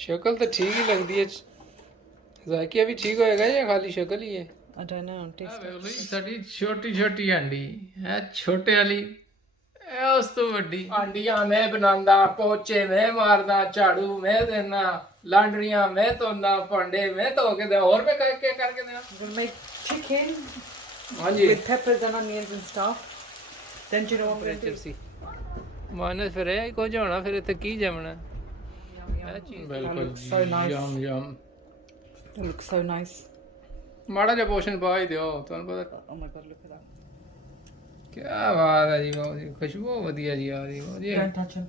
शक्ल तो ठीक ही लगती है, जायका भी ठीक होएगा या खाली शक्ल ही है? I don't know. Taste. ਸਾਡੀ ਛੋਟੀ ਛੋਟੀ ਆਂਡੀ ਹੈ, ਛੋਟੇ ਵਾਲੀ ਇਹ ਉਸ ਤੋਂ ਵੱਡੀ ਆਂਡੀਆਂ ਮੈਂ ਬਣਾਉਂਦਾ, ਪੋਚੇ ਮੈਂ ਮਾਰਦਾ, ਝਾੜੂ ਮੈਂ ਦੇਣਾ, ਲਾਂਡਰੀਆਂ ਮੈਂ ਧੋਂਦਾ, ਭਾਂਡੇ ਮੈਂ ਧੋ ਕੇ ਦੇ, ਹੋਰ ਮੈਂ ਕਰਕੇ ਦੇਣਾ। We'll make chicken ਹਾਂਜੀ with peppers and onions and stuff. Then do you know what we're temperature going to ਸੀ ਮਾਨੇ, ਫਿਰ ਇਹ ਕੁਝ ਹੋਣਾ, ਫਿਰ ਇੱਥੇ ਕੀ ਜਮਣਾ ਇਹ ਚੀਜ਼ ਬਿਲਕੁਲ so nice. Yama Yama. It looks so nice. ਮਾੜਾ ਜਿਹਾ ਪੋਸ਼ਨ ਪਾ ਹੀ ਦਿਓ, ਤੁਹਾਨੂੰ ਪਤਾ Oh my god, look at that. ਕੀ ਬਾਤ ਹੈ ਜੀ, ਬਹੁਤ ਜੀ ਖੁਸ਼ਬੂ ਵਧੀਆ ਜੀ ਆ ਰਹੀ ਬਹੁਤ ਜੀ। Don't touch him.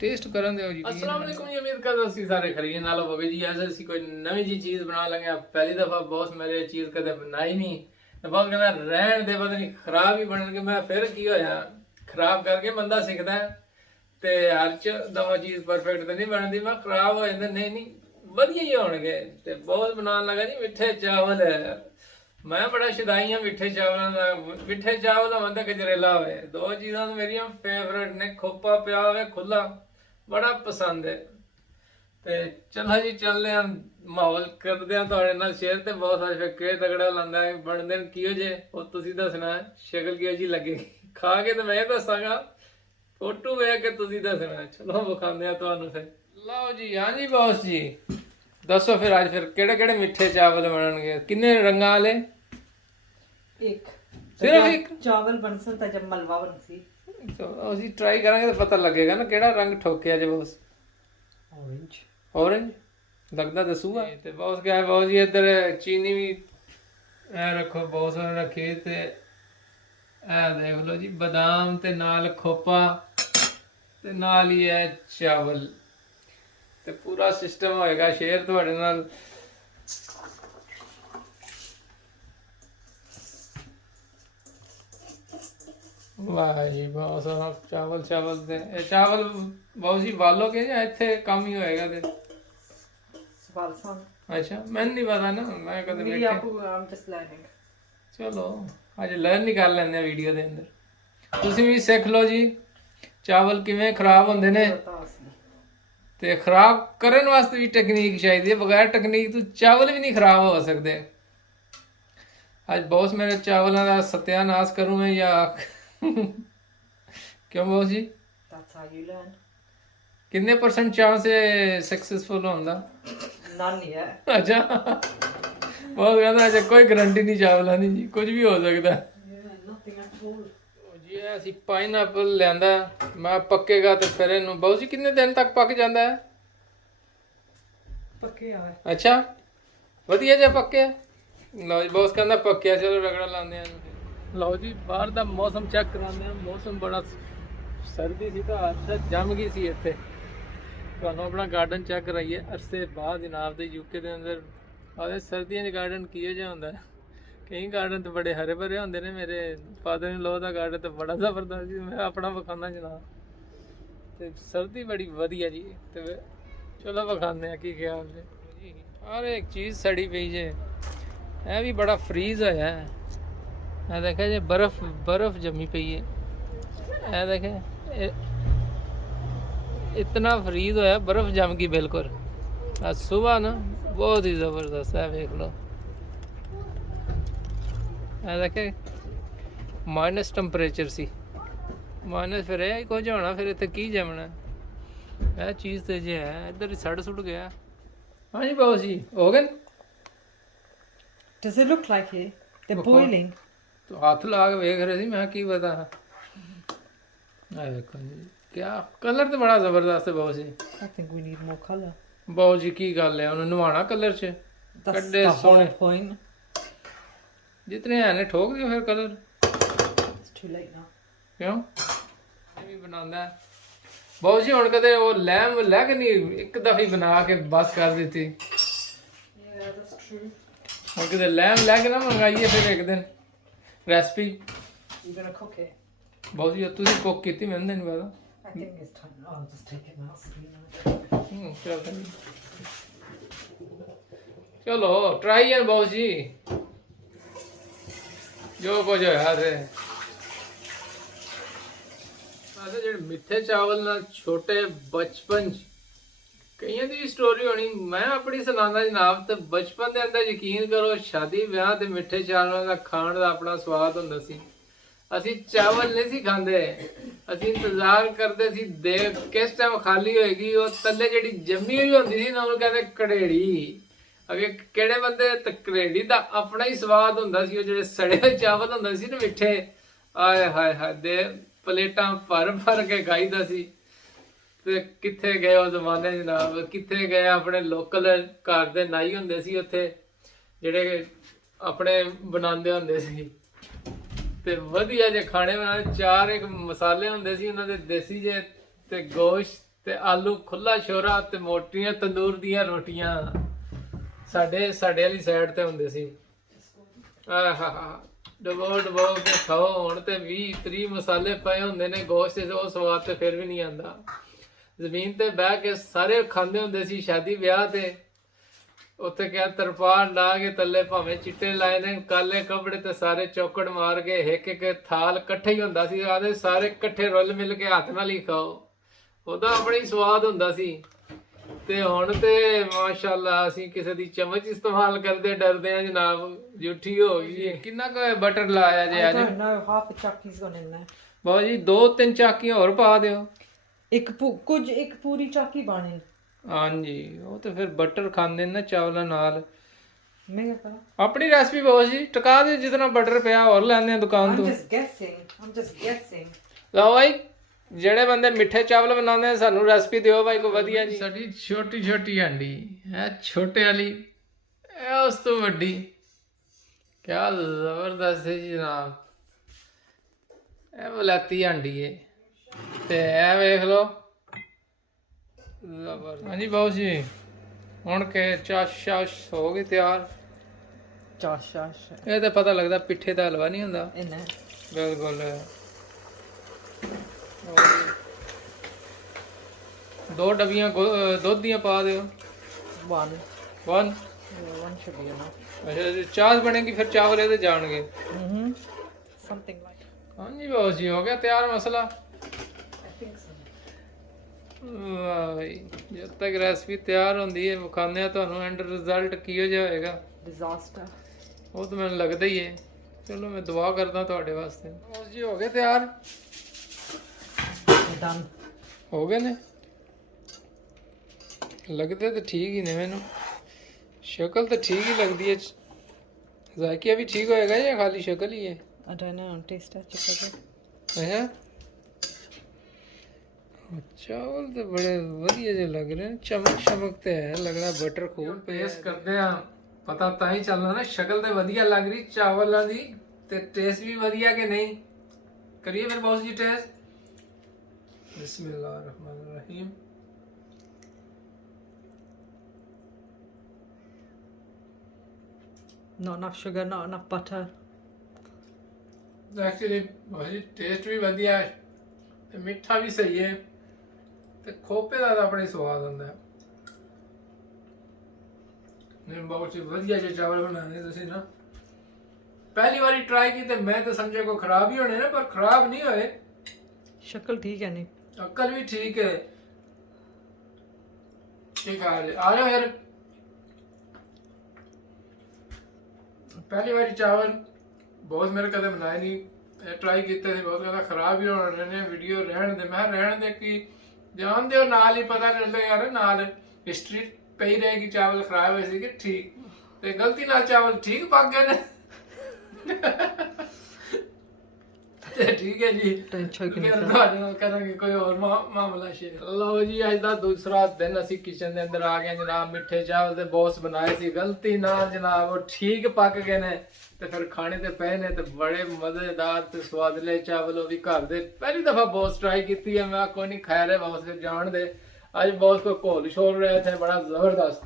ਟੇਸਟ ਕਰਨ ਦਿਓ ਜੀ। अस्सलाम वालेकुम जी, उम्मीद करदा सी सारे खरीद नाल होवे जी। ऐसे सी कोई नवी जी चीज बना लगे, पहली दफा बॉस मेरे चीज कदे बनाई नहीं, ते बॉस कहंदा रहन दे, पता नहीं खराब ही बनन के। मैं फिर की होया, खराब करके बंदा सीखदा है, ते हर च दफा चीज परफेक्ट ते नहीं बनदी। मैं खराब हो जांदे, नहीं नहीं ਵਧੀਆ ਹੀ ਹੋਣਗੇ। ਤੇ ਬਹੁਤ ਬਣਾਉਣ ਲੱਗਾ ਜੀ ਮਿੱਠੇ ਚਾਵਲ। ਮੈਂ ਬੜਾ ਸ਼ੁਦਾਈ ਹਾਂ ਮਿੱਠੇ ਚਾਵਲਾਂ ਦਾ। ਮਿੱਠੇ ਚਾਵਲ ਹੋਣ ਤੇ ਗਜਰੇਲਾ ਹੋਵੇ, ਦੋ ਚੀਜ਼ਾਂ ਤਾਂ ਮੇਰੀਆਂ ਫੇਵਰੇਟ ਨੇ। ਖੋਪਾ ਪਿਆ ਹੋਵੇ ਖੁੱਲਾ, ਬੜਾ ਪਸੰਦ ਹੈ। ਤੇ ਚਲੋ ਜੀ ਚੱਲਦੇ ਹਾਂ, ਮਾਹੌਲ ਕਰਦੇ ਹਾਂ ਤੁਹਾਡੇ ਨਾਲ ਸ਼ੇਅਰ। ਤੇ ਬਹੁਤ ਸਾਰੇ ਫਿਰ ਕਿਹੜੇ ਤਗੜਾ ਲਾਂਦਾ ਹੈ, ਬਣਦੇ ਨੇ ਕਿਹੋ ਜੇ, ਉਹ ਤੁਸੀਂ ਦੱਸਣਾ ਹੈ। ਸ਼ਕਲ ਕਿਹੋ ਜੀ ਲੱਗੇਗੀ, ਖਾ ਕੇ ਤੇ ਮੈਂ ਦੱਸਾਂਗਾ, ਫੋਟੋ ਵੇਖ ਕੇ ਤੁਸੀਂ ਦੱਸਣਾ। ਚਲੋ ਵਿਖਾਉਂਦੇ ਆ ਤੁਹਾਨੂੰ ਫਿਰ। ਲਓ ਜੀ, ਹਾਂਜੀ ਬੌਸ ਜੀ ਦੱਸੋ ਫਿਰ ਅੱਜ ਫਿਰ ਕਿਹੜੇ ਕਿਹੜੇ ਮਿੱਠੇ ਚਾਵਲ ਬਣਨਗੇ, ਕਿੰਨੇ ਰੰਗਾਂ ਵਾਲੇ? एक. ਸਿਰਫ ਇੱਕ? चावल बन सकता जब मलवा बन सी. ਅਸੀਂ ਟਰਾਈ ਕਰਾਂਗੇ ਤਾਂ ਪਤਾ ਲੱਗੇਗਾ ਨਾ ਕਿਹੜਾ ਰੰਗ ਠੋਕਿਆ ਜੇ ਬੌਸ। Orange. ਔਰੰਜ ਲੱਗਦਾ ਦੱਸੂਗਾ। ਤੇ ਬੌਸ ਕਿਹਾ ਬੌਸ ਜੀ ਇੱਧਰ ਚੀਨੀ ਵੀ ਐ ਰੱਖੋ, ਬਹੁਤ ਸਾਰਾ ਰੱਖੀ। ਤੇ ਐ ਦੇਖ ਲਓ ਜੀ, ਬਦਾਮ ਤੇ ਨਾਲ ਖੋਪਾ ਤੇ ਨਾਲ ਹੀ ਇਹ ਚਾਵਲ। ਤੇ ਪੂਰਾ ਸਿਸਟਮ ਹੋਏਗਾ ਸ਼ੇਅਰ ਤੁਹਾਡੇ ਨਾਲ। ਵਾਹ ਜੀ ਬਹੁਤ ਸਾਰਾ ਚਾਵਲ। ਚਾਵਲ ਤੇ ਇਹ ਚਾਵਲ ਬਹੁਤ ਜੀ ਵਾਲੋਗੇ ਜਾਂ ਇੱਥੇ ਕੰਮ ਹੀ ਹੋਏਗਾ ਤੇ? Balsam. ਅੱਛਾ, ਮੈਨੂੰ ਨਹੀਂ ਪਤਾ ਨਾ, ਮੈਂ ਕਦੇ Maybe ਵੇਖਿਆ। I'm just learning. ਚਲੋ ਅੱਜ ਲਰਨ ਹੀ ਕਰ ਲੈਂਦੇ ਆ ਵੀਡੀਓ ਦੇ ਅੰਦਰ। ਤੁਸੀਂ ਵੀ ਸਿੱਖ ਲਓ ਜੀ ਚਾਵਲ ਕਿਵੇਂ ਖਰਾਬ ਹੁੰਦੇ ਨੇ। ਤੇ ਖਰਾਬ ਕਰਨ ਵਾਸਤੇ ਵੀ ਟੈਕਨੀਕ ਚਾਹੀਦੀ ਹੈ, ਬਗੈਰ ਟੈਕਨੀਕ ਤੋਂ ਚਾਵਲ ਵੀ ਨਹੀਂ ਖਰਾਬ ਹੋ ਸਕਦੇ। ਅੱਜ ਬੌਸ ਮੇਰੇ ਚਾਵਲਾਂ ਦਾ ਸਤਿਆਨਾਸ਼ ਕਰੂ ਮੈਂ ਜਾਂ ਕਿਉਂ ਬੌਸ ਜੀ? That's how you learn. ਕਿੰਨੇ % ਚਾਂਸ ਹੈ ਸਕਸੈਸਫੁਲ ਹੋਣ ਦਾ? None yet. ਅੱਛਾ, ਬਹੁਤ ਕਹਿੰਦਾ ਅੱਛਾ, ਕੋਈ ਗਰੰਟੀ ਨਹੀਂ ਚਾਵਲਾਂ ਦੀ ਜੀ, ਕੁਝ ਵੀ ਹੋ ਸਕਦਾ। Yeah, nothing at all. ਜੀ ਇਹ ਅਸੀਂ ਪਾਈਨਐਪਲ ਲਿਆਂਦਾ, ਮੈਂ ਪੱਕੇਗਾ ਤੇ ਫਿਰ ਇਹਨੂੰ ਬਹੁਤ ਜੀ ਕਿੰਨੇ ਦਿਨ ਤੱਕ ਪੱਕ ਜਾਂਦਾ ਹੈ? पक्के है. ਅੱਛਾ ਵਧੀਆ ਜਿਹਾ ਪੱਕਿਆ। ਲਓ ਜੀ ਬੌਸ ਕਹਿੰਦਾ ਪੱਕਿਆ, ਚਲੋ ਰਗੜਾ ਲਾਉਂਦੇ ਆ ਇਹਨੂੰ। ਲਓ ਜੀ ਬਾਹਰ ਦਾ ਮੌਸਮ ਚੈੱਕ ਕਰਾਉਂਦੇ ਆ। ਮੌਸਮ ਬੜਾ ਸਰਦੀ ਸੀ ਤਾਂ ਹਰਸ਼ਤ ਜੰਮ ਗਈ ਸੀ ਇੱਥੇ। ਤੁਹਾਨੂੰ ਆਪਣਾ ਗਾਰਡਨ ਚੈੱਕ ਕਰਾਈਏ ਅਰਸੇ ਬਾਅਦ। ਜਨਾਬ ਦੇ ਯੂਕੇ ਦੇ ਅੰਦਰ ਆਦੇ ਸਰਦੀਆਂ 'ਚ ਗਾਰਡਨ ਕਿਹੋ ਜਿਹਾ ਹੁੰਦਾ ਹੈ? ਕਈ ਗਾਰਡਨ ਤਾਂ ਬੜੇ ਹਰੇ ਭਰੇ ਹੁੰਦੇ ਨੇ। ਮੇਰੇ father in low the garden ਤਾਂ ਬੜਾ ਜ਼ਬਰਦਸਤ ਸੀ, ਮੈਂ ਆਪਣਾ ਵਿਖਾਉਂਦਾ ਜਨਾਬ। ਤੇ ਸਰਦੀ ਬੜੀ ਵਧੀਆ ਜੀ। ਤੇ ਚਲੋ ਵਿਖਾਉਂਦੇ ਆ ਕੀ ਖਿਆਲ ਜੀ। ਹਰ ਇੱਕ ਚੀਜ਼ ਸੜੀ ਪਈ ਜੇ। ਇਹ ਵੀ ਬੜਾ ਫਰੀਜ਼ ਹੋਇਆ ਹੈ। ਇਹ ਦੇਖਿਆ ਜੇ ਬਰਫ਼ ਜੰਮੀ ਪਈ ਹੈ। ਇਹ ਦੇਖਿਆ ਇਤਨਾ ਫਰੀਜ਼ ਹੋਇਆ, ਬਰਫ਼ ਜੰਮ ਗਈ ਬਿਲਕੁਲ। ਅੱਜ ਸਵੇਰ ਨਾ ਬਹੁਤ ਹੀ ਜ਼ਬਰਦਸਤ ਹੈ, ਵੇਖ ਲਓ। ਇਹ ਦੇਖਿਆ ਮਾਈਨਸ ਟੈਂਪਰੇਚਰ ਸੀ, ਮਾਈਨਸ। ਫਿਰ ਇਹ ਕੁਝ ਹੋਣਾ, ਫਿਰ ਇੱਥੇ ਕੀ ਜੰਮਣਾ। ਇਹ ਚੀਜ਼ ਤੇ ਜੇ ਹੈ ਇੱਧਰ ਹੀ ਸੜ ਸੁੱਟ ਗਿਆ। ਹਾਂਜੀ ਬਾਬੂ ਜੀ ਹੋ ਗਏ? Does it look like it? They're Look, boiling. ਤੋ ਹੱਥ ਲਾ ਕੇ ਵੇਖ ਰਹੇ ਸੀ, ਮੈਂ ਕੀ ਪਤਾ। ਆ ਵੇਖੋ ਜੀ, ਕਿਆ ਕਲਰ ਤੇ ਬੜਾ ਜ਼ਬਰਦਸਤ ਹੈ ਬਾਬੂ ਜੀ। I think we need more colour. ਬਾਬੂ ਜੀ ਕੀ ਗੱਲ ਹੈ, ਉਹਨੂੰ ਨਵਾਣਾ ਕਲਰ 'ਚ? That's ਕੱਢੇ the ਸੋਹਣੇ whole point. ਜਿਤਨੇ ਹੈ ਨੇ ਠੋਕ ਦਿਓ ਫਿਰ colour. It's too late now. ਕਿਉਂ ਇਹ ਵੀ ਬਣਾਉਂਦਾ ਬਾਬੂ ਜੀ? ਹੁਣ ਕਦੇ ਉਹ ਲੈਮ ਲੈ ਕੇ ਨਹੀਂ ਇੱਕ ਦਫੀ ਬਣਾ ਕੇ ਬਸ ਕਰ ਦਿੱਤੀ? Yeah, that's true. ਹੁਣ ਕਿਤੇ ਲੈਮ ਲੈ ਕੇ ਨਾ ਮੰਗਾਈਏ ਫਿਰ ਇੱਕ ਦਿਨ recipe. You're gonna cook it? ਬਾਬੂ ਜੀ ਤੁਸੀਂ ਕੁੱਕ ਕੀਤੀ? ਮੈਨੂੰ ਤਾਂ ਨਹੀਂ ਪਤਾ। I think it's time. I'll just take it now. ਚਲੋ ਟਰਾਈ ਹੈ ਬਾਬੂ ਜੀ, ਜੋ ਕੁਝ ਹੋਇਆ ਤੇ। ਜਿਹੜੇ ਮਿੱਠੇ ਚਾਵਲ ਨਾਲ ਛੋਟੇ ਬਚਪਨ 'ਚ ਕਈਆਂ ਦੀ ਸਟੋਰੀ ਹੋਣੀ, ਮੈਂ ਆਪਣੀ ਸੁਣਾਉਂਦਾ ਜਨਾਬ। ਤੇ ਬਚਪਨ ਦੇ ਅੰਦਰ ਯਕੀਨ ਕਰੋ, ਸ਼ਾਦੀ ਵਿਆਹ ਤੇ ਮਿੱਠੇ ਚਾਵਲਾਂ ਦਾ ਖਾਣ ਦਾ ਆਪਣਾ ਸਵਾਦ ਹੁੰਦਾ ਸੀ। ਅਸੀਂ ਚਾਵਲ ਨਹੀਂ ਸੀ ਖਾਂਦੇ, ਅਸੀਂ ਇੰਤਜ਼ਾਰ ਕਰਦੇ ਸੀ ਦੇਖ ਕਿਸ ਟਾਈਮ ਖਾਲੀ ਹੋਏਗੀ। ਉਹ ਥੱਲੇ ਜਿਹੜੀ ਜੰਮੀ ਹੋਈ ਹੁੰਦੀ ਸੀ ਨਾ, ਉਹਨੂੰ ਕਹਿੰਦੇ ਕੜੇੜੀ। ਅਗੇ ਕਿਹੜੇ ਬੰਦੇ ਤੇ ਕੜੇੜੀ ਦਾ ਆਪਣਾ ਹੀ ਸਵਾਦ ਹੁੰਦਾ ਸੀ। ਉਹ ਜਿਹੜੇ ਸੜੇ ਹੋਏ ਚਾਵਲ ਹੁੰਦੇ ਸੀ ਨਾ ਮਿੱਠੇ, ਆਏ ਹਾਏ ਹਾਏ ਦੇ ਪਲੇਟਾਂ ਭਰ ਭਰ ਕੇ ਖਾਈਦਾ ਸੀ। ਤੇ ਕਿੱਥੇ ਗਏ ਉਹ ਜ਼ਮਾਨੇ ਜਨਾਬ, ਕਿੱਥੇ ਗਏ ਆਪਣੇ ਲੋਕਲ ਘਰ ਦੇ ਨਾਈ ਹੁੰਦੇ ਸੀ ਉੱਥੇ, ਜਿਹੜੇ ਆਪਣੇ ਬਣਾਉਂਦੇ ਹੁੰਦੇ ਸੀ ਤੇ ਵਧੀਆ ਜੇ ਖਾਣੇ ਬਣਾਉਣੇ। 4 ਇੱਕ ਮਸਾਲੇ ਹੁੰਦੇ ਸੀ ਉਹਨਾਂ ਦੇ ਦੇਸੀ ਜੇ, ਤੇ ਗੋਸ਼ਤ ਤੇ ਆਲੂ ਖੁੱਲਾ ਛੋਰਾ ਤੇ ਮੋਟੀਆਂ ਤੰਦੂਰ ਦੀਆਂ ਰੋਟੀਆਂ ਸਾਡੇ ਵਾਲੀ ਸਾਈਡ ਤੇ ਹੁੰਦੇ ਸੀ। ਆਹਾ ਡਬੋ ਡਬੋ ਕੇ ਖਾਓ। ਹੁਣ ਤੇ 20-30 ਮਸਾਲੇ ਪਏ ਹੁੰਦੇ ਨੇ ਗੋਸ਼ਤ ਤੇ, ਉਹ ਸਵਾਦ ਤੇ ਫਿਰ ਵੀ ਨਹੀਂ ਆਉਂਦਾ। ਜ਼ਮੀਨ ਤੇ ਬਹਿ ਕੇ ਸਾਰੇ ਖਾਂਦੇ ਹੁੰਦੇ ਸੀ ਸ਼ਾਦੀ ਵਿਆਹ ਤੇ। ਉੱਥੇ ਕਿਹਾ ਤਰਪਾਲ ਲਾ ਕੇ ਥੱਲੇ ਭਾਵੇਂ ਚਿੱਟੇ ਲਾਏ ਨੇ ਕਾਲੇ ਕੱਪੜੇ ਤੇ ਸਾਰੇ ਚੌਕੜ ਮਾਰ ਕੇ ਇੱਕ ਇੱਕ ਥਾਲ ਇਕੱਠੇ ਹੀ ਹੁੰਦਾ ਸੀ। ਆਦੇ ਸਾਰੇ ਇਕੱਠੇ ਰੁੱਲ ਮਿਲ ਕੇ ਹੱਥ ਨਾਲ ਹੀ ਖਾਓ, ਉਹਦਾ ਆਪਣਾ ਹੀ ਸਵਾਦ ਹੁੰਦਾ ਸੀ। ਤੇ ਹੁਣ ਤੇ ਮਾਸ਼ਾਅੱਲਾ ਅਸੀਂ ਕਿਸੇ ਦੀ ਚਮਚ ਇਸਤੇਮਾਲ ਕਰਦੇ ਡਰਦੇ ਆ ਜਨਾਬ, ਜੂਠੀ ਹੋ ਗਈ। ਕਿੰਨਾ ਕੁ ਬਟਰ ਲਾਇਆ ਜੇ ਅੱਜ? I don't know, half a chucky's gone in there. Baba ji 2-3 ਚਾਕੀਆਂ ਹੋਰ ਪਾ ਦਿਓ। ਇੱਕ ਪੂਰੀ ਚਾਕੀ ਬਣੀ। ਹਾਂਜੀ, ਉਹ ਤੇ ਫਿਰ ਬਟਰ ਖਾਂਦੇ ਨੇ ਨਾ ਚਾਵਲਾਂ ਨਾਲ। ਮੈਂ ਕਹਾਂ ਆਪਣੀ ਰੈਸਪੀ ਬਹੁਤ ਜੀ, ਟਕਾ ਦੇ ਜਿਤਨਾ ਬਟਰ ਪਿਆ ਹੋਰ ਲੈਂਦੇ ਆ ਦੁਕਾਨ ਤੋਂ। I'm just guessing. ਲਓ ਭਾਈ, ਜਿਹੜੇ ਬੰਦੇ ਮਿੱਠੇ ਚਾਵਲ ਬਣਾਉਂਦੇ ਨੇ ਸਾਨੂੰ ਰੈਸਪੀ ਦਿਓ ਭਾਈ ਕੋਈ ਵਧੀਆ ਜੀ। ਸਾਡੀ ਛੋਟੀ ਛੋਟੀ ਹਾਂਡੀ ਹੈ, ਛੋਟੇ ਵਾਲੀ ਇਹ ਉਸ ਤੋਂ ਵੱਡੀ, ਕਿਆ ਜ਼ਬਰਦਸਤ ਹੈ ਜੀ ਜਨਾਬ। ਇਹ ਵਲਾਤੀ ਹਾਂਡੀ ਹੈ ਤੇ ਇਹ ਵੇਖ ਲਓ ਜ਼ਬਰਦਸਤ। ਹਾਂਜੀ ਬਾਬੂ ਜੀ, ਹੁਣ ਕੇ ਚਾਸ਼ ਹੋ ਗਈ ਤਿਆਰ। ਚਾਸ਼ ਇਹ ਤਾਂ ਪਤਾ ਲੱਗਦਾ ਪਿੱਠੇ ਦਾ ਹਲਵਾ ਨਹੀਂ ਹੁੰਦਾ। ਇਹਨਾਂ ਬਿਲਕੁਲ। 2 ਡੱਬੀਆਂ ਦੁੱਧ ਦੀਆਂ ਪਾ ਦਿਓ। 1 should be enough. ਅੱਛਾ, ਚਾਹ ਬਣੇਗੀ ਫਿਰ ਚਾਵਲ ਇਹਦੇ ਜਾਣਗੇ। Something like. ਹਾਂਜੀ ਬਾਬੂ ਜੀ, ਹੋ ਗਿਆ ਤਿਆਰ ਮਸਲਾ। I think so. ਵਾਹ ਬਈ, ਜਦ ਤੱਕ ਰੈਸਪੀ ਤਿਆਰ ਹੁੰਦੀ ਹੈ ਵਿਖਾਉਂਦੇ ਆ ਤੁਹਾਨੂੰ ਐਂਡ ਰਿਜ਼ਲਟ ਕਿਹੋ ਜਿਹਾ ਹੋਏਗਾ। Disaster. ਉਹ ਤਾਂ ਮੈਨੂੰ ਲੱਗਦਾ ਹੀ ਹੈ। ਚਲੋ ਮੈਂ ਦੁਆ ਕਰਦਾ ਤੁਹਾਡੇ ਵਾਸਤੇ। ਬਾਬੂ ਜੀ ਹੋ ਗਏ ਤਿਆਰ? Done. ਹੋ ਗਏ ਨੇ? ਲੱਗਦੇ ਤਾਂ ਠੀਕ ਹੀ ਨੇ ਮੈਨੂੰ, ਸ਼ਕਲ ਤਾਂ ਠੀਕ ਹੀ ਲੱਗਦੀ ਹੈ। ਜ਼ਾਇਕਾ ਵੀ ਠੀਕ ਹੋਏਗਾ ਜਾਂ ਖਾਲੀ ਸ਼ਕਲ ਹੀ ਹੈ? I don't know. Taste it. ਅੱਛਾ, ਚਾਵਲ ਤੇ ਬੜੇ ਵਧੀਆ ਜਿਹੇ ਲੱਗ ਰਹੇ ਨੇ, ਚਮਕ ਤੇ ਹੈ, ਲੱਗਦਾ ਬਟਰ ਖੂਬ ਪੇਸਟ ਕਰਦੇ ਆ। ਪਤਾ ਤਾਂ ਹੀ ਚੱਲਣਾ ਨਾ, ਸ਼ਕਲ ਤੇ ਵਧੀਆ ਲੱਗ ਰਹੀ ਚਾਵਲਾਂ ਦੀ ਤੇ ਟੇਸਟ ਵੀ ਵਧੀਆ ਕਿ ਨਹੀਂ। ਕਰੀਏ ਫਿਰ ਬਹੁਤ ਜੀ ਟੇਸਟ। ਬਿਸਮਿल्लाहिर्रहमानिर्रहीम। Not enough sugar, not enough butter. Actually ਭਾਜੀ ਟੇਸਟ ਵੀ ਵਧੀਆ ਹੈ ਤੇ ਮਿੱਠਾ ਵੀ ਸਹੀ ਹੈ ਤੇ ਖੋਪੇ ਦਾ ਤਾਂ ਆਪਣਾ ਹੀ ਸਵਾਦ ਹੁੰਦਾ ਹੈ। ਮੈਂ ਬਹੁਤ ਹੀ ਵਧੀਆ ਜਿਹੇ ਚਾਵਲ ਬਣਾਏ ਤੁਸੀਂ ਨਾ। ਪਹਿਲੀ ਵਾਰੀ ਟਰਾਈ ਕੀਤੇ ਮੈਂ ਤਾਂ ਸਮਝਿਆ ਕੋਈ ਖਰਾਬ ਹੀ ਹੋਣੇ ਨੇ, ਪਰ ਖਰਾਬ ਨਹੀਂ ਹੋਏ। ਸ਼ਕਲ ਠੀਕ ਹੈ ਨਹੀਂ, अक्ल भी ठीक है। ठीक है, आ जाओ यार। पहली बारी चावल बहुत मेरे कदे बनाए नहीं, ट्राई किए थे, बहुत ज्यादा खराब ही होने ने। वीडियो रहन दे, मैं रहन दे कि जान दे नाल ही पता चलता यार, नाल हिस्ट्री पई रहेगी चावल खराब हुए सी कि ठीक, ते गलती नाल चावल ठीक पक गए ने। ठीक है जी, ਤੁਹਾਡੇ ਨਾਲ ਕਰਾਂਗੇ ਕੋਈ ਹੋਰ ਮਾਮਲਾ ਸ਼ੇਅਰ। ਲਓ ਜੀ, ਅੱਜ ਦਾ ਦੂਸਰਾ ਦਿਨ ਅਸੀਂ ਕਿਚਨ ਦੇ ਅੰਦਰ ਆ ਗਏ ਜਨਾਬ। ਮਿੱਠੇ ਚਾਵਲ ਦੇ ਬੌਸ ਬਣਾਏ ਸੀ ਗਲਤੀ ਨਾਲ ਜਨਾਬ, ਉਹ ਠੀਕ ਪੱਕ ਗਏ ਨੇ ਤੇ ਫਿਰ ਖਾਣੇ ਤੇ ਪਏ ਨੇ ਤੇ ਬੜੇ ਮਜ਼ੇਦਾਰ ਤੇ ਸਵਾਦਲੇ ਚਾਵਲ। ਉਹ ਵੀ ਘਰ ਦੇ ਪਹਿਲੀ ਦਫਾ ਬੌਸ ਟਰਾਈ ਕੀਤੀ ਹੈ। ਮੈਂ ਕੋਈ ਨਹੀਂ ਖਾਇਆ ਰੇ ਬੌਸ ਫਿਰ ਜਾਣ ਦੇ। ਅੱਜ ਬੌਸ को ਘੋਲ ਛੋਲ ਰਹੇ थे बड़ा ਜ਼ਬਰਦਸਤ।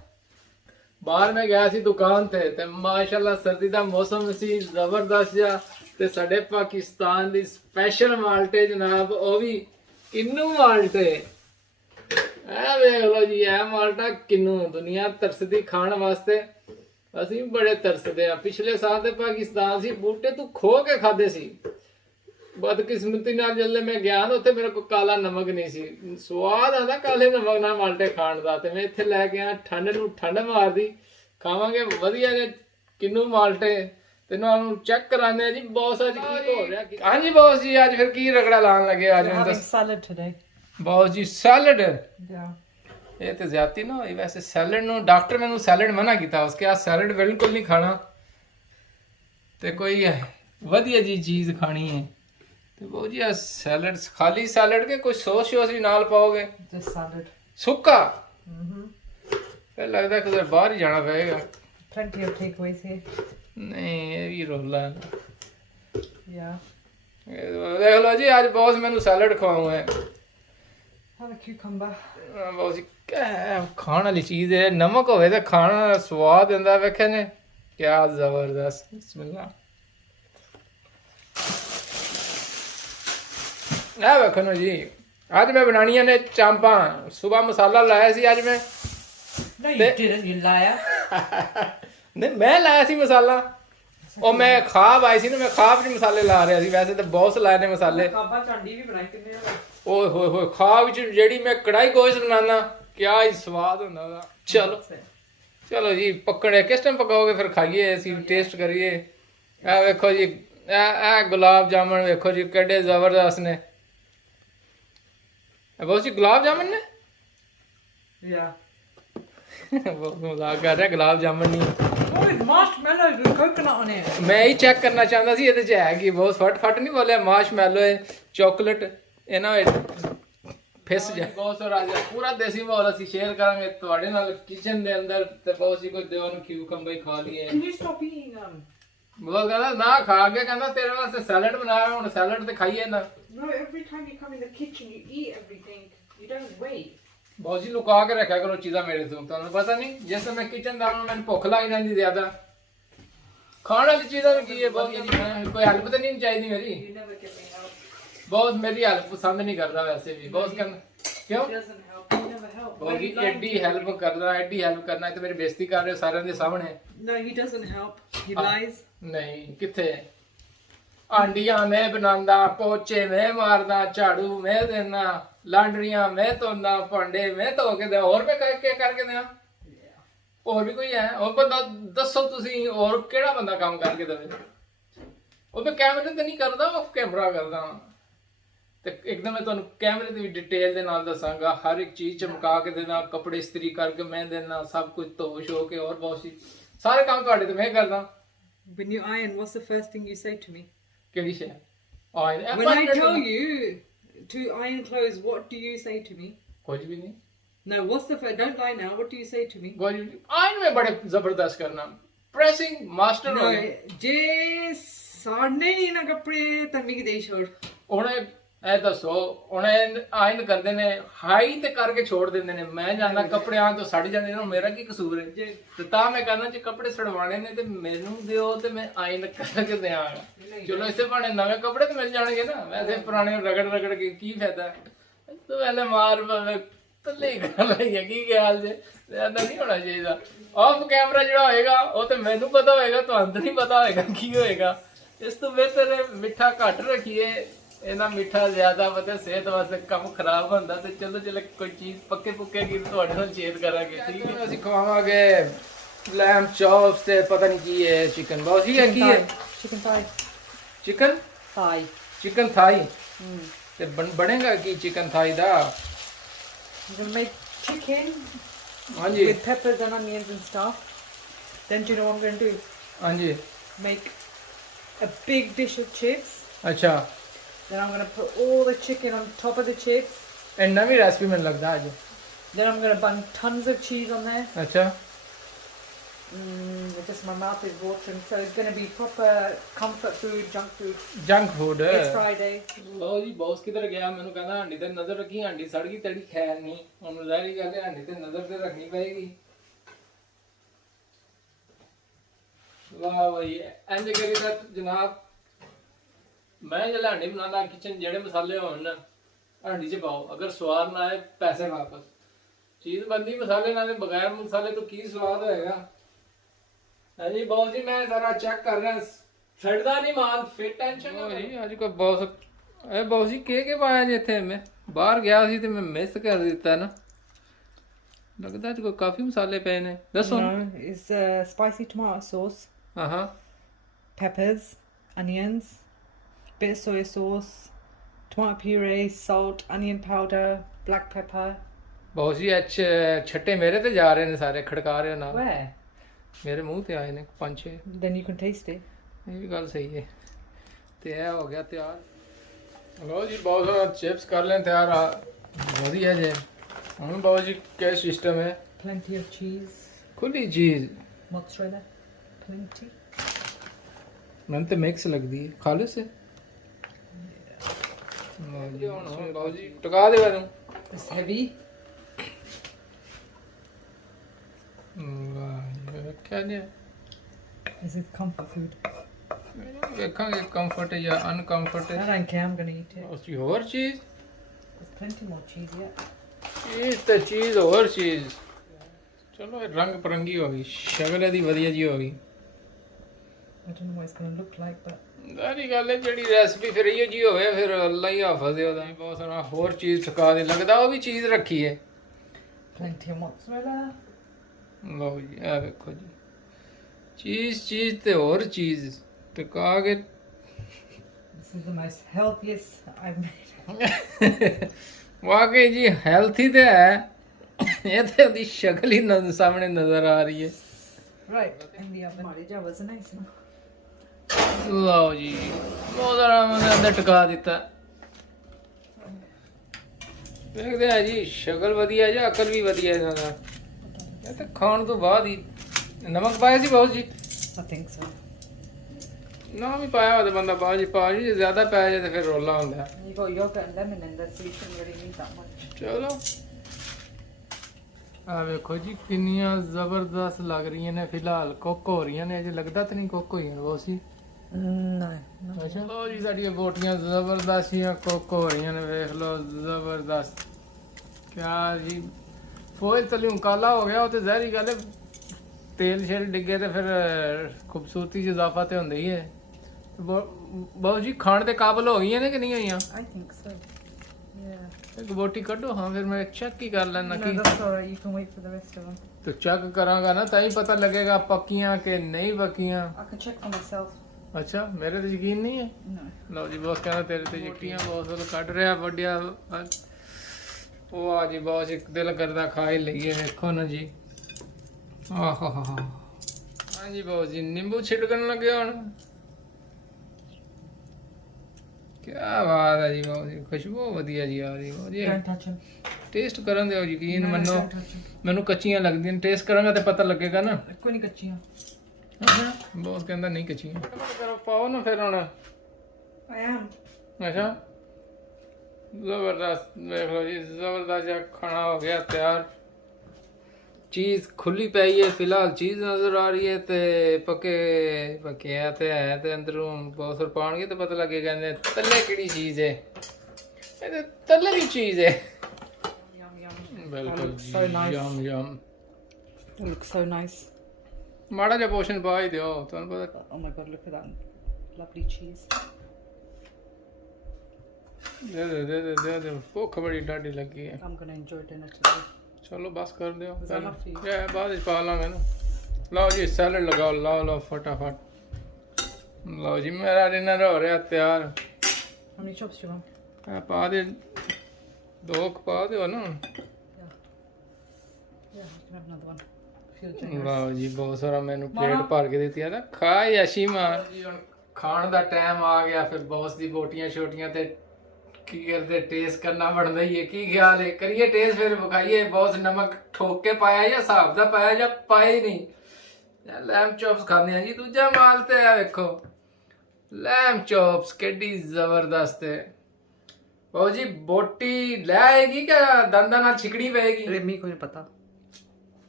ਬਾਹਰ ਮੈਂ ਗਿਆ ਸੀ ਦੁਕਾਨ ਤੇ ਮਾਸ਼ਾਅੱਲਾ ਸਰਦੀ ਦਾ ਮੌਸਮ ਸੀ ਜ਼ਬਰਦਸਤ ਜਿਹਾ। ਤੇ ਸਾਡੇ ਪਾਕਿਸਤਾਨ ਦੀ ਸਪੈਸ਼ਲ ਮਾਲਟੇ ਜਨਾਬ, ਉਹ ਵੀ ਕਿੰਨੂ ਮਾਲਟੇ। ਇਹ ਵੇਖ ਲਓ ਜੀ, ਇਹ ਮਾਲਟਾ ਕਿੰਨੂ, ਦੁਨੀਆ ਤਰਸਦੀ ਖਾਣ ਵਾਸਤੇ। ਅਸੀਂ ਬੜੇ ਤਰਸਦੇ ਆ। ਪਿਛਲੇ ਸਾਲ ਦੇ ਪਾਕਿਸਤਾਨ ਸੀ ਬੂਟੇ ਤੋਂ ਖੋ ਕੇ ਖਾਦੇ ਸੀ। ਬਦਕਿਸਮਤੀ ਨਾਲ ਜਦੋਂ ਮੈਂ ਗਿਆ ਨਾ ਉੱਥੇ ਮੇਰੇ ਕੋਲ ਕਾਲਾ ਨਮਕ ਨਹੀਂ ਸੀ। ਸਵਾਦ ਆਉਂਦਾ ਕਾਲੇ ਨਮਕ ਨਾਲ ਮਾਲਟੇ ਖਾਣ ਦਾ, ਤੇ ਮੈਂ ਇੱਥੇ ਲੈ ਕੇ ਆਇਆ ਠੰਡ ਨੂੰ ਠੰਡ ਮਾਰਦੀ। ਖਾਵਾਂਗੇ ਵਧੀਆ ਜੇ ਕਿੰਨੂ ਮਾਲਟੇ ਤੇ ਨਾਲ ਨੂੰ ਚੈੱਕ ਕਰਾਉਂਦੇ ਆ ਜੀ ਬੌਸ ਅੱਜ ਕੀ ਹੋ ਰਿਹਾ। ਹਾਂਜੀ ਬੌਸ ਜੀ ਅੱਜ ਫਿਰ ਕੀ ਰਗੜਾ ਲਾਉਣ ਲੱਗੇ ਅੱਜ ਮੈਨੂੰ ਦੱਸ। salad today. ਬੌਸ ਜੀ ਸੈਲਡ, Yeah. ਇਹ ਤੇ ਜ਼ਿਆਦਤੀ ਨਾ ਹੋਈ। ਵੈਸੇ ਸੈਲਡ ਨੂੰ ਡਾਕਟਰ ਮੈਨੂੰ ਸੈਲਡ ਮਨਾ ਕੀਤਾ, ਉਸਕੇ ਆ ਸੈਲਡ ਬਿਲਕੁਲ ਨਹੀਂ ਖਾਣਾ ਤੇ ਕੋਈ ਵਧੀਆ ਜੀ ਚੀਜ਼ ਖਾਣੀ ਹੈ। ਤੇ ਬਹੁਤ ਜੀ ਆ ਸੈਲਡ, ਖਾਲੀ ਸੈਲਡ ਕੇ ਕੋਈ ਸੌਸ ਸ਼ੋਸ ਵੀ ਨਾਲ ਪਾਓਗੇ? Just salad. ਸੁੱਕਾ? Mm-hmm. ਫਿਰ ਲੱਗਦਾ ਕਿਧਰ ਬਾਹਰ ਹੀ ਜਾਣਾ ਪਏਗਾ। Plenty of takeaways here. ਨਹੀਂ ਇਹ ਵੀ ਰੋਲਾ ਹੈ। Yeah. ਦੇਖ ਲਓ ਜੀ ਅੱਜ ਬੌਸ ਮੈਨੂੰ ਸੈਲਡ ਖਵਾਉਂਗਾ। Have a cucumber. ਬੌਸ ਜੀ ਖਾਣ ਵਾਲੀ ਚੀਜ਼ ਹੈ, ਨਮਕ ਹੋਵੇ ਤਾਂ ਖਾਣਾ ਦਾ ਸਵਾਦ ਦਿੰਦਾ। ਵੇਖੇ ਨੇ ਕਿਆ ਜ਼ਬਰਦਸਤ। ਬਿਸਮਿਲ੍ਲਾ। ਆ ਵੇਖੋ ਨਾ ਜੀ ਅੱਜ ਮੈਂ ਬਣਾਉਣੀਆਂ ਨੇ ਚਾਂਪਾਂ। ਸਵੇਰ ਮਸਾਲਾ ਲਾਇਆ ਸੀ ਅੱਜ ਮੈਂ। No, you didn't, you liar. ਨਹੀਂ ਮੈਂ ਲਾਇਆ ਸੀ ਮਸਾਲਾ, ਉਹ ਮੈਂ ਖਾਬ ਆਈ ਸੀ ਨਾ, ਮੈਂ ਖਾਬ 'ਚ ਮਸਾਲੇ ਲਾ ਰਿਹਾ ਸੀ। ਵੈਸੇ ਤਾਂ ਬਹੁਤ ਲਾਏ ਨੇ ਮਸਾਲੇ। ਖਾਬਾ ਚਾਂਡੀ ਵੀ ਬਣਾਈ ਕਿੰਨੇ ਆ। ਓਏ ਹੋਏ ਹੋਏ ਖਾਬ 'ਚ ਜਿਹੜੀ ਮੈਂ ਕੜਾਈ ਗੋਸ਼ਤ ਬਣਾਉਣਾ ਕਿਆ ਹੀ ਸਵਾਦ ਹੁੰਦਾ ਉਹਦਾ। ਚਲੋ ਚਲੋ ਜੀ ਪੱਕੜੇ ਕਿਸ ਟਾਈਮ ਪਕਾਓਗੇ ਫਿਰ ਖਾਈਏ ਅਸੀਂ ਟੇਸਟ ਕਰੀਏ। ਇਹ ਵੇਖੋ ਜੀ ਇਹ ਗੁਲਾਬ ਜਾਮਣ ਵੇਖੋ ਜੀ ਕਿੱਡੇ ਜ਼ਬਰਦਸਤ ਨੇ। ਬਹੁਤ ਜੀ ਗੁਲਾਬ ਜਾਮਣ ਨੇ। Yeah. ਬਹੁਤ ਮਜ਼ਾਕ ਕਰ ਰਿਹਾ, ਗੁਲਾਬ ਜਾਮਣ ਨਹੀਂ। Oh, with marshmallows with coconut on it. ਮੈਂ ਹੀ ਚੈੱਕ ਕਰਨਾ ਚਾਹੁੰਦਾ ਸੀ ਇਹਦੇ 'ਚ ਹੈ ਕੀ। ਬਹੁਤ ਫਟ ਨਹੀਂ ਬੋਲਿਆ। ਮਾਰਸ਼ਮੈਲੋ ਹੈ, ਚਾਕਲੇਟ, ਇਹ ਨਾ ਫਿਸ ਜਾ। ਬਹੁਤ ਸਾਰਾ ਪੂਰਾ ਦੇਸੀ ਮਾਹੌਲ ਅਸੀਂ ਸ਼ੇਅਰ ਕਰਾਂਗੇ ਤੁਹਾਡੇ ਨਾਲ ਕਿਚਨ ਦੇ ਅੰਦਰ। ਤੇ ਬਹੁਤ ਸੀ ਕੋਈ ਦਿਓ ਨੂੰ ਕਿਊਕੰਬਰ ਖਾ ਲਈਏ। Can you stop eating them? ਬਹੁਤ ਕਹਿੰਦਾ ਨਾ ਖਾ ਕੇ ਕਹਿੰਦਾ ਤੇਰੇ ਵਾਸਤੇ ਸੈਲਡ ਬਣਾਇਆ, ਹੁਣ ਸੈਲਡ ਤੇ ਖਾਈਏ ਨਾ। No, every time you come in the kitchen, you eat everything. You don't wait. ਬਹੁਤ ਜੀ ਲੁਕਾ ਕੇ ਰੱਖਿਆ ਕਰੋ ਚੀਜ਼ਾਂ ਮੇਰੇ ਤੋਂ, ਤੁਹਾਨੂੰ ਪਤਾ ਨਹੀਂ ਜਿਸ ਮੈਂ ਕਿਚਨ ਦਾ ਮੈਨੂੰ ਭੁੱਖ ਲੱਗ ਜਾਂਦੀ ਜ਼ਿਆਦਾ। ਖਾਣ ਵਾਲੀ ਚੀਜ਼ਾਂ ਨੂੰ ਕੀ ਹੈ ਬਹੁਤ ਕੋਈ ਹੈਲਪ ਤਾਂ ਨਹੀਂ ਚਾਹੀਦੀ ਮੇਰੀ। You never give me help. ਬਹੁਤ ਮੇਰੀ ਹੈਲਪ ਪਸੰਦ ਨਹੀਂ ਕਰਦਾ ਵੈਸੇ ਵੀ। ਬਹੁਤ ਕਹਿੰਦਾ ਕਿਉਂ He doesn't help. You never help. ਬਹੁਤ ਜੀ ਐਡੀ ਹੈਲਪ ਕਰਦਾ, ਐਡੀ ਹੈਲਪ ਕਰਨਾ ਤੇ ਮੇਰੀ ਬੇਇੱਜ਼ਤੀ ਕਰ ਰਹੇ ਹੋ ਸਾਰਿਆਂ ਦੇ ਸਾਹਮਣੇ। No, he doesn't help. He Ah. lies. ਨਹੀਂ ਕਿੱਥੇ। ਆਂਡੀਆਂ ਮੈਂ ਬਣਾਉਂਦਾ, ਪੋਚੇ ਮੈਂ ਮਾਰਦਾ, ਝਾੜੂ ਮੈਂ ਦੇਣਾ, ਲਾਂਡਰੀਆਂ ਮੈਂ ਧੋਂਦਾ, ਭਾਂਡੇ ਮੈਂ ਧੋ ਕੇ ਦਿਆਂ। ਹੋਰ ਮੈਂ ਕਰਕੇ ਦਿਆਂ? ਹੋਰ ਵੀ ਕੋਈ ਹੈ? ਹੋਰ ਬੰਦਾ ਦੱਸੋ ਤੁਸੀਂ, ਹੋਰ ਕਿਹੜਾ ਬੰਦਾ ਕੰਮ ਕਰਕੇ ਦੇਵੇ? ਉਹ ਮੈਂ ਕੈਮਰੇ ਤੇ ਨਹੀਂ ਕਰਦਾ, ਆਫ ਕੈਮਰਾ ਕਰਦਾ। ਤੇ ਇੱਕਦਮ ਮੈਂ ਤੁਹਾਨੂੰ ਕੈਮਰੇ ਦੀ ਵੀ ਡਿਟੇਲ ਦੇ ਨਾਲ ਦੱਸਾਂਗਾ। ਹਰ ਇੱਕ ਚੀਜ਼ ਚਮਕਾ ਕੇ ਦੇਣਾ, ਕੱਪੜੇ ਇਸਤਰੀ ਕਰਕੇ ਮੈਂ ਦੇਣਾ, ਸਭ ਕੁਝ ਧੋ ਸ਼ੋ ਕੇ। ਹੋਰ ਬਹੁਤ ਸੀ ਸਾਰੇ ਕੰਮ ਤੁਹਾਡੇ ਤੇ ਮੈਂ ਕਰਦਾ। When you iron, what's the first thing you say to me? ਕਿਹੜੀ ਸ਼ੈ? When I tell you to iron clothes, what do you say to me? ਕੁਝ ਵੀ ਨਹੀਂ। No, what's the first? Don't lie now. What do you say to me? ਕੁਝ ਵੀ ion ਮੈਂ ਬੜੇ ਜ਼ਬਰਦਸਤ ਕਰਨਾ, pressing master ਹੋ No, ਗਿਆ। ਜੇ ਸਾੜਨੇ ਨਹੀਂ ਨਾ ਕੱਪੜੇ ਤਾਂ ਮਿਕ ਦੇ ਛੋੜ। ਹੁਣ ਇਹ ਦੱਸੋ, ਹੁਣ ਆਇਨ ਕਰਦੇ ਨੇ ਹਾਈ ਤੇ ਕਰਕੇ ਛੋੜ ਦਿੰਦੇ ਨੇ। ਮੈਂ ਜਾਂਦਾ ਕੱਪੜਿਆਂ ਤੋਂ ਸੜ ਜਾਂਦੇ ਨੇ, ਮੇਰਾ ਕੀ ਕਸੂਰ ਹੈ? ਤੇ ਤਾਂ ਮੈਂ ਕਹਿੰਦਾ ਜੇ ਕੱਪੜੇ ਸੜਵਾਣੇ ਨੇ ਤੇ ਮੈਨੂੰ ਦਿਓ ਤੇ ਮੈਂ ਆਇਨ ਕਰਕੇ ਦਿਆਂਗਾ। ਚਲੋ ਇਸੇ ਬਹਾਨੇ ਨਵੇਂ ਕੱਪੜੇ ਤੇ ਮਿਲ ਜਾਣਗੇ ਨਾ। ਵੈਸੇ ਪੁਰਾਣੇ ਰਗੜ ਕੇ ਕੀ ਫਾਇਦਾ? ਤੂੰ ਪਹਿਲੇ ਮਾਰ ਤੱਲੇ ਕਰ ਲਈ ਕੀ ਖਿਆਲ ਜੇ ਏਦਾਂ ਨਹੀਂ ਹੋਣਾ ਚਾਹੀਦਾ। ਆਫ ਕੈਮਰਾ ਜਿਹੜਾ ਹੋਏਗਾ ਉਹ ਤੇ ਮੈਨੂੰ ਪਤਾ ਹੋਏਗਾ, ਤੁਹਾਨੂੰ ਨਹੀਂ ਪਤਾ ਹੋਏਗਾ ਕੀ ਹੋਏਗਾ। ਇਸ ਤੋਂ ਬਿਹਤਰ ਮਿੱਠਾ ਘੱਟ ਰੱਖੀਏ। ਇਹਨਾਂ ਮਿੱਠਾ ਜ਼ਿਆਦਾ ਪਤਾ ਸਿਹਤ ਵਾਸਤੇ ਕੰਮ ਖਰਾਬ ਹੁੰਦਾ। ਤੇ ਚਲੋ ਕੋਈ ਚੀਜ਼ ਪੱਕੇ ਪੁੱਕੇਗੀ ਤੁਹਾਡੇ ਨਾਲ ਸ਼ੇਅਰ ਕਰਾਂਗੇ। ਠੀਕ ਹੈ, ਅਸੀਂ ਖਵਾਵਾਂਗੇ ਲੈਮ ਚੌਪਸ ਤੇ ਪਤਾ ਨਹੀਂ ਕੀ ਹੈ, ਚਿਕਨ। ਬਹੁਤ ਹੀ ਕੀ ਹੈ? Chicken thigh. Chicken Thigh. Chicken thigh. ਤੇ ਬਣੇਗਾ ਕੀ ਚਿਕਨ ਥਾਈ ਦਾ? I'm gonna make chicken ਹਾਂਜੀ with peppers and onions and stuff. Then do you know what I'm gonna do? ਹਾਂਜੀ Make a big dish of chips. ਅੱਛਾ Then I'm gonna put all the chicken on top of the chips. ਇਹ ਨਵੀਂ recipe ਮੈਨੂੰ ਲੱਗਦਾ ਅੱਜ। Then I'm gonna bun tons of cheese on there. ਅੱਛਾ Just my mouth is watering. So it's gonna be proper comfort food, junk food. Junk food. It's Friday. ਲੋ ਜੀ boss ਕਿਧਰ ਗਿਆ? ਮੈਨੂੰ ਕਹਿੰਦਾ ਹਾਂਡੀ ਤੇ ਨਜ਼ਰ ਰੱਖੀ, ਹਾਂਡੀ ਸੜ ਗਈ ਤੇਰੀ ਖੈਰ ਨਹੀਂ। ਹੁਣ ਜ਼ਾਹਿਰ ਗੱਲ ਹੈ ਹਾਂਡੀ ਤੇ ਨਜ਼ਰ ਤੇ ਰੱਖਣੀ ਪਏਗੀ। ਵਾਹ ਬਈ ਇੰਜ ਕਰੀ ਤਾਂ ਜਨਾਬ ਮੈਂ ਜਿਹੜਾ ਹਾਂਡੀ ਬਣਾਉਂਦਾ ਕਿਚਨ ਜਿਹੜੇ ਮਸਾਲੇ ਹੋਣ ਨਾ ਹਾਂਡੀ 'ਚ ਪਾਓ। ਅਗਰ ਸਵਾਦ ਨਾ ਆਏ ਪੈਸੇ ਵਾਪਸ। ਚੀਜ਼ ਬੰਦੀ ਮਸਾਲੇ ਨਾਲ, ਬਗੈਰ ਮਸਾਲੇ ਤੋਂ ਕੀ ਸਵਾਦ ਹੋਏਗਾ? ਹਾਂਜੀ ਬੌਸ ਜੀ ਮੈਂ ਸਾਰਾ ਚੈੱਕ ਕਰ ਰਿਹਾ ਛੱਡਦਾ ਨਹੀਂ ਮਾਲ ਫਿਰ ਟੈਨਸ਼ਨ ਨਾ ਜੀ ਅੱਜ ਕੋਈ ਬੌਸ ਇਹ ਬੌਸ ਜੀ ਕੇ ਪਾਇਆ ਜੀ ਇੱਥੇ ਮੈਂ ਬਾਹਰ ਗਿਆ ਸੀ ਤੇ ਮੈਂ ਮਿਸ ਕਰ ਦਿੱਤਾ ਨਾ ਲੱਗਦਾ ਅੱਜ ਕੋਈ ਕਾਫੀ ਮਸਾਲੇ ਪਏ ਨੇ ਦੱਸੋ No, it's spicy tomato sauce, ਹਾਂ peppers, onions, bit of soy sauce, tomato puree, salt, onion powder, black pepper. Boss ਜੀ ਛੱਟੇ ਮੇਰੇ ਤੇ ਜਾ ਰਹੇ ਨੇ ਸਾਰੇ ਖੜਕਾ ਰਹੇ ਨਾਲ Where? ਮੇਰੇ ਮੂੰਹ ਤੇ ਆਏ ਨੇ 5-6 Then you can taste it. ਇਹ ਵੀ ਗੱਲ ਸਹੀ ਹੈ ਤੇ ਇਹ ਹੋ ਗਿਆ ਤਿਆਰ ਲੋ ਜੀ ਬਹੁਤ ਸਾਰਾ ਚਿਪਸ ਕਰ ਲੈਣ ਤਿਆਰ ਆ ਵਧੀਆ ਜੇ ਹੁਣ ਬਹੁਤ ਜੀ ਕੀ ਸਿਸਟਮ ਹੈ Plenty of cheese, ਖੁੱਲੀ ਚੀਜ਼ mozzarella, plenty. ਮੈਨੂੰ ਤੇ ਮਿਕਸ ਲੱਗਦੀ ਹੈ ਖਾ ਲਓ ਸੇ ਹੁਣ ਬਹੁਤ ਜੀ ਟਕਾ ਦੇ ਮੈਨੂੰ It's heavy. ਵਾਹ ਕਿਆ ਜੀ This is comfort food. ਵੇਖਾਂਗੇ ਕੰਫਰਟ ਜਾਂ ਅਨਕੰਫਰਟ I don't care, I'm gonna eat it. ਉਸ ਦੀ ਹੋਰ ਚੀਜ਼ There's plenty more cheese yet. ਚੀਜ਼ ਤੇ ਚੀਜ਼ ਹੋਰ ਚੀਜ਼ ਚਲੋ ਇਹ ਰੰਗ ਪਰੰਗੀ ਹੋ ਗਈ ਸ਼ਕਲ ਇਹਦੀ ਵਧੀਆ ਜੀ ਹੋ ਗਈ I don't know what it's gonna look like, but ਸਾਰੀ ਗੱਲ ਹੈ ਜਿਹੜੀ ਰੈਸਪੀ ਫਿਰ ਇਹੋ ਜੀ ਹੋਵੇ ਫਿਰ ਅੱਲਾ ਹੀ ਹਾਫਜ਼ ਹੈ ਉਹਦਾ ਬਹੁਤ ਸਾਰਾ ਹੋਰ ਚੀਜ਼ ਠਕਾ ਦੇ ਲੱਗਦਾ ਉਹ ਵੀ ਚੀਜ਼ ਰੱਖੀ ਹੈ plenty of mozzarella. ਲਓ ਜੀ ਇਹ ਵੇਖੋ ਜੀ ਚੀਜ਼ ਤੇ ਹੋਰ ਚੀਜ਼ ਟਕਾ ਕੇ This is the most healthiest I've made. ਵਾਕਈ ਜੀ ਹੈਲਥੀ ਤੇ ਹੈ ਇਹ ਤੇ ਉਹਦੀ ਸ਼ਕਲ ਹੀ ਸਾਹਮਣੇ ਨਜ਼ਰ ਆ ਰਹੀ ਹੈ Right, in the oven. Marija was nice. ਲਓ ਜੀ ਬਹੁਤ ਸਾਰਾ ਮੈਂ ਅੰਦਰ ਟਕਾ ਦਿੱਤਾ ਵੇਖਦੇ ਆ ਜੀ ਸ਼ਕਲ ਵਧੀਆ ਜਾਂ ਅਕਲ ਵੀ ਵਧੀਆ ਇਹਨਾਂ ਦਾ ਇਹ ਤਾਂ ਖਾਣ ਤੋਂ ਬਾਅਦ ਹੀ ਨਮਕ ਪਾਇਆ ਸੀ ਬਹੁਤ ਜੀ I think so. ਨਾ ਵੀ ਪਾਇਆ ਹੋਇਆ ਤੇ ਬੰਦਾ ਬਾਅਦ ਜੀ ਪਾ ਜੀ ਜੇ ਜ਼ਿਆਦਾ ਪੈ ਜਾਏ ਤੇ ਫਿਰ ਰੋਲਾ ਹੁੰਦਾ You got yogurt and lemon in there, so you shouldn't really need that much. ਚਲੋ ਆ ਵੇਖੋ ਜੀ ਕਿੰਨੀਆਂ ਜ਼ਬਰਦਸਤ ਲੱਗ ਰਹੀਆਂ ਨੇ ਫਿਲਹਾਲ ਕੁੱਕ ਹੋ ਰਹੀਆਂ ਨੇ ਅਜੇ ਲੱਗਦਾ ਤਾਂ ਨਹੀਂ ਕੁੱਕ ਹੋਈਆਂ ਬਹੁਤ ਸੀ No. ਅੱਛਾ ਲਓ ਜੀ ਸਾਡੀਆਂ ਬੋਟੀਆਂ ਜ਼ਬਰਦਸਤੀਆਂ ਕੁੱਕ ਹੋ ਰਹੀਆਂ ਨੇ ਵੇਖ ਲਓ ਜ਼ਬਰਦਸਤ ਕਿਆ ਜੀ ਫੋਇਲ ਤਲਿਓ ਕਾਲਾ ਹੋ ਗਿਆ ਉਹ ਤੇ ਜ਼ਹਿਰੀ ਗੱਲ ਹੈ ਤੇਲ ਸ਼ੇਲ ਡਿੱਗੇ ਤੇ ਫਿਰ ਖੂਬਸੂਰਤੀ 'ਚ ਇਜ਼ਾਫਾ ਤੇ ਹੁੰਦਾ ਹੀ ਹੈ ਬਹੁਤ ਜੀ ਖਾਣ ਦੇ ਕਾਬਲ ਹੋ ਗਈਆਂ ਨੇ ਕਿ ਨਹੀਂ ਹੋਈਆਂ I think so. Yeah. ਇੱਕ ਬੋਟੀ ਕੱਢੋ ਹਾਂ ਫਿਰ ਮੈਂ ਚੈੱਕ ਹੀ ਕਰ ਲੈਣਾ No, ਕਿ that's alright. You can wait for the rest of them. ਤੇ ਚੈੱਕ ਕਰਾਂਗਾ ਨਾ ਤਾਂ ਹੀ ਪਤਾ ਲੱਗੇਗਾ ਪੱਕੀਆਂ ਕਿ ਨਹੀਂ ਪੱਕੀਆਂ I can check for myself. ਅੱਛਾ ਮੇਰੇ ਤੇ ਯਕੀਨ ਨਹੀਂ ਹੈ No. ਲਓ ਜੀ ਬੋਸ ਕਹਿੰਦਾ ਤੇਰੇ ਤੇ ਯਕੀਨ ਬੋਸ ਉਹ ਕੱਢ ਰਿਹਾ ਵੱਡਿਆ ਉਹ ਆ ਜੀ ਬੋਸ ਇੱਕ ਦਿਲ ਕਰਦਾ ਖਾ ਹੀ ਲਈਏ ਵੇਖੋ ਨਾ ਜੀ ਆਹਾ ਹਾ ਹਾਂਜੀ ਬੋਸ ਜੀ ਨਿੰਬੂ ਛਿੜਕਣ ਲੱਗੇ ਹੁਣ ਕੀ ਬਾਤ ਹੈ ਜੀ ਬੋਸ ਜੀ ਖੁਸ਼ਬੂ ਵਧੀਆ ਜੀ ਆ ਰਹੀ ਬੋਸ ਜੀ Don't touch them. ਟੇਸਟ ਕਰਨ ਦਿਓ ਯਕੀਨ No, ਮੰਨੋ don't touch them. ਮੈਨੂੰ ਕੱਚੀਆਂ ਲੱਗਦੀਆਂ ਟੇਸਟ ਕਰਾਂਗਾ ਤੇ ਪਤਾ ਲੱਗੇਗਾ ਨਾ Kuni kachia. ਬੋਸ ਕਹਿੰਦਾ ਨਹੀਂ ਕੱਚੀਆਂ ਕਰੋ ਪਾਓ ਨਾ ਫਿਰ ਹੁਣ I am. ਅੱਛਾ ਜ਼ਬਰਦਸਤ ਦੇਖ ਲਓ ਜੀ ਜ਼ਬਰਦਸਤ ਜਿਹਾ ਖਾਣਾ ਹੋ ਗਿਆ ਤਿਆਰ ਚੀਜ਼ ਖੁੱਲੀ ਪਈ ਹੈ ਫਿਲਹਾਲ ਚੀਜ਼ ਨਜ਼ਰ ਆ ਰਹੀ ਹੈ ਤੇ ਪੱਕਿਆ ਤੇ ਹੈ ਤੇ ਅੰਦਰੋਂ ਬਹੁਤ ਸਾਰ ਪਾਣਗੇ ਤੇ ਪਤਾ ਲੱਗੇਗਾ ਕਹਿੰਦੇ ਤੱਲੇ ਕਿਹੜੀ ਚੀਜ਼ ਹੈ ਇਹ ਤੱਲੇ ਦੀ ਚੀਜ਼ ਹੈ Yum yum. ਬਿਲਕੁਲ looks so nice. Yama Yama It looks so nice. ਮਾੜਾ ਜਿਹਾ ਪੋਸ਼ਨ ਪਾ ਹੀ ਦਿਓ ਤੁਹਾਨੂੰ ਪਤਾ Oh my god, look at that lovely cheese. ਦੇ ਭੁੱਖ ਬੜੀ ਡਾਢੀ ਲੱਗੀ ਹੈ I'm gonna enjoy dinner today. ਚਲੋ ਬਸ ਕਰ ਦਿਓ Was that enough for you? ਇਹ ਬਾਅਦ ਵਿੱਚ ਪਾ ਲਾਂਗੇ ਨਾ ਲਓ ਜੀ ਸੈਲਡ ਲਗਾਓ ਲਓ ਫਟਾਫਟ ਲਓ ਜੀ ਮੇਰਾ ਡਿਨਰ ਹੋ ਰਿਹਾ ਤਿਆਰ How many chops do you want? ਇਹ ਪਾ ਦੇ ਦੋ ਕੁ ਪਾ ਦਿਓ ਨਾ Yeah, you can have another one. Feel generous. ਲਓ ਜੀ ਬਹੁਤ ਸਾਰਾ ਮੈਨੂੰ ਪਲੇਟ ਭਰ ਕੇ ਦਿੱਤੀ ਆ ਤਾਂ ਖਾਈ ਅਸ਼ੀ ਮਾਰ ਜੀ ਹੁਣ ਖਾਣ ਦਾ ਟਾਈਮ ਆ ਗਿਆ ਫਿਰ ਬੌਸ ਦੀ ਬੋਟੀਆਂ ਛੋਟੀਆਂ ਤੇ ਕੀ ਕਰਦੇ ਟੇਸਟ ਕਰਨਾ ਬਣਦਾ ਹੀ ਹੈ ਕੀ ਖਿਆਲ ਹੈ ਕਰੀਏ ਟੇਸਟ ਫਿਰ ਵਿਖਾਈਏ ਬੌਸ ਨਮਕ ਠੋਕ ਕੇ ਪਾਇਆ ਜਾਂ ਹਿਸਾਬ ਦਾ ਪਾਇਆ ਜਾਂ ਪਾਇਆ ਹੀ ਨਹੀਂ ਲੈਮ ਚੌਪਸ ਖਾਂਦੇ ਆ ਜੀ ਦੂਜਾ ਮਾਲ ਤੇ ਆ ਵੇਖੋ ਲੈਮ ਚੌਪਸ ਕਿੱਡੀ ਜ਼ਬਰਦਸਤ ਹੈ ਬਾਊ ਜੀ ਬੋਟੀ ਲੈ ਆਏਗੀ ਕਿ ਦੰਦਾਂ ਨਾਲ ਛਿਕੜੀ ਪਏਗੀ Me ko nahi pata.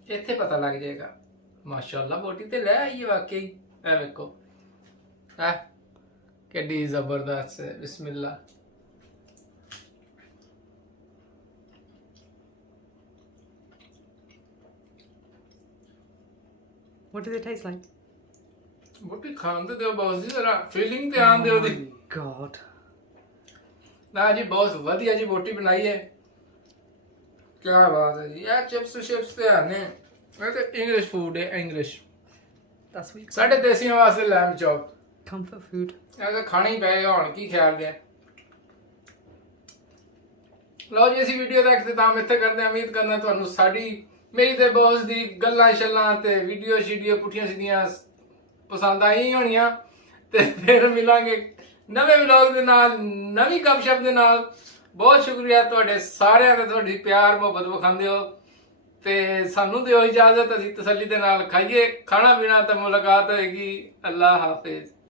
ਇੱਥੇ ਪਤਾ ਲੱਗ ਜਾਏਗਾ ਮਾਸ਼ਾਅੱਲਾ ਬੋਟੀ ਤੇ ਲੈ ਆਈਏ ਵਾਕਈ ਐ ਵੇਖੋ ਹੈ ਕਿੱਡੀ ਜ਼ਬਰਦਸਤ ਹੈ ਬਿਸਮਿਲ੍ਲਾ What does it taste like? ਬੋਟੀ ਖਾਣ ਤੇ ਦਿਓ ਬੌਸ ਜੀ, ਜਰਾ ਫੀਲਿੰਗ ਤੇ ਆਣ ਦਿਓ ਦੀ। God. ਨਾ ਜੀ ਬਹੁਤ ਵਧੀਆ ਜੀ ਬੋਟੀ ਬਣਾਈ ਹੈ, ਕੀ ਬਾਤ ਹੈ ਜੀ। ਇਹ ਚਿਪਸ ਤੇ ਆਨੇ, ਇਹ ਤੇ ਇੰਗਲਿਸ਼ ਫੂਡ ਹੈ, ਇੰਗਲਿਸ਼। That's what you ਸਾਡੇ ਦੇਸੀਆਂ ਵਾਸਤੇ ਲੈਂਬ ਚੌਪ, comfort food. ਇਹ ਤਾਂ ਖਾਣਾ ਹੀ ਪਏਗਾ, ਹੁਣ ਕੀ ਖਿਆਲ ਗਿਆ। ਲਓ ਜੀ, ਅਸੀਂ ਵੀਡੀਓ ਦਾ ਇਖਤਤਾਮ ਇੱਥੇ ਕਰਦੇ ਹਾਂ। ਉਮੀਦ ਕਰਦਾ ਤੁਹਾਨੂੰ ਸਾਡੀ ਮੇਰੀ ਤੇ ਬੌਸ ਦੀ ਗੱਲਾਂ ਛੱਲਾਂ ਤੇ ਵੀਡੀਓ ਸ਼ੀਡੀਓ ਪੁੱਠੀਆਂ ਸਿੱਧੀਆਂ ਪਸੰਦ ਆਈ ਹੋਣੀਆਂ, ਤੇ ਫਿਰ ਮਿਲਾਂਗੇ ਨਵੇਂ ਵਲੌਗ ਦੇ ਨਾਲ, ਨਵੀਂ ਗੱਪਸ਼ਪ ਦੇ ਨਾਲ। ਬਹੁਤ ਸ਼ੁਕਰੀਆ ਤੁਹਾਡੇ ਸਾਰਿਆਂ ਦਾ, ਤੁਹਾਡੀ ਪਿਆਰ ਮੁਹੱਬਤ ਵਿਖਾਉਂਦੇ ਹੋ, ਤੇ ਸਾਨੂੰ ਦਿਓ ਇਜਾਜ਼ਤ, ਅਸੀਂ ਤਸੱਲੀ ਦੇ ਨਾਲ ਖਾਈਏ ਖਾਣਾ ਪੀਣਾ, ਤੇ ਮੁਲਾਕਾਤ ਹੋਏਗੀ। ਅੱਲਾ ਹਾਫਿਜ਼।